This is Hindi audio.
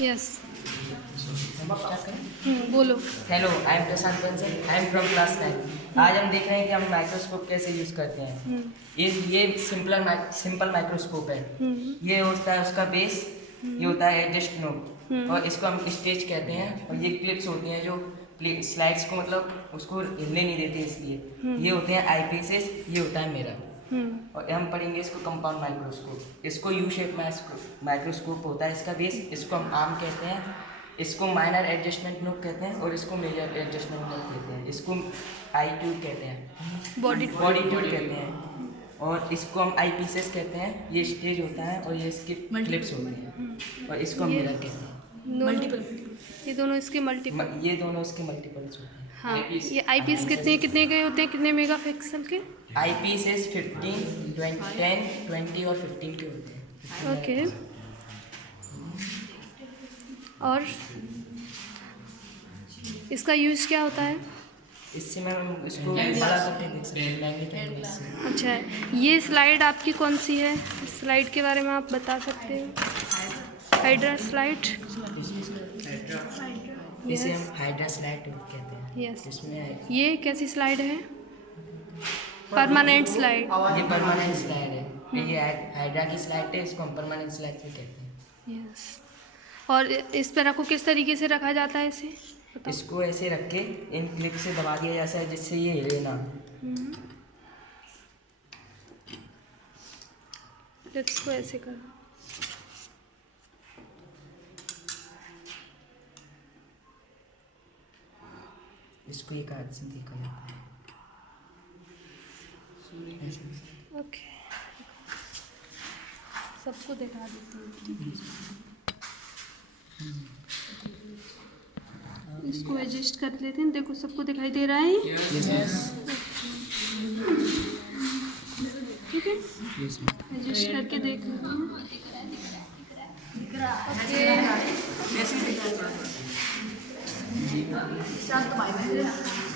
यस। बोलो। Hello, I am Prashant Bansal, I am from class 9। आज हम देख रहे हैं कि हम माइक्रोस्कोप कैसे यूज़ करते हैं। ये सिंपल माइक्रोस्कोप है। ये होता है उसका बेस, ये होता है एडजस्ट नोब, और इसको हम स्टेज कहते हैं। और ये क्लिप्स होती हैं जो स्लाइड्स को मतलब उसको हिलने नहीं देती, इसलिए ये होते हैं आई पीसेस। ये होता है मेरा। और हम पढ़ेंगे इसको कंपाउंड माइक्रोस्कोप। इसको यू शेप माइक्रोस्कोप होता है इसका बेस। इसको हम आर्म कहते हैं, इसको माइनर एडजस्टमेंट नोब कहते हैं, और इसको मेजर एडजस्टमेंट नोब कहते हैं। इसको आई ट्यूब कहते हैं, बॉडी ट्यूब कहते हैं। और इसको हम आई पीसेस कहते हैं। ये स्टेज होता है और ये इसके क्लिप्स होते हैं, और इसको हम मिरर कहते हैं। मल्टीपल, ये दोनों इसके मल्टीपल, ये दोनों इसके मल्टीपल्स होते हैं। हाँ। ये आई पीस कितने के होते हैं, कितने मेगापिक्सल के? आई पीसेस 15, 10, 20 और 15 के होते हैं। ओके। और इसका यूज़ क्या होता है? इससे मैम इसको बड़ा करके देख सकते हैं, मैग्नीफाइंग ग्लास से। अच्छा है। ये स्लाइड आपकी कौन सी है? इस स्लाइड के बारे में आप बता सकते हो? Hydra slide. इसे हम हाइड्रा स्लाइड कहते हैं। यस। इसमें ये कैसी स्लाइड है? Permanent slide. ये परमानेंट स्लाइड है। ये हाइड्रा की स्लाइड है, इसको हम परमानेंट स्लाइड भी कहते हैं। यस। और इस पर को किस तरीके से रखा जाता है इसे? इसको ऐसे रख के इन क्लिप से दबा दिया जाता है, जिससे ये हिले ना। क्लिप्स को ऐसे करो। इसको एक हाथ से देखा जाता है। ओके, सबको दिखा देती हूँ। इसको एडजस्ट कर लेते हैं। देखो सबको दिखाई दे रहा है। ठीक है, एडजस्ट करके देख लेते हैं। ओके।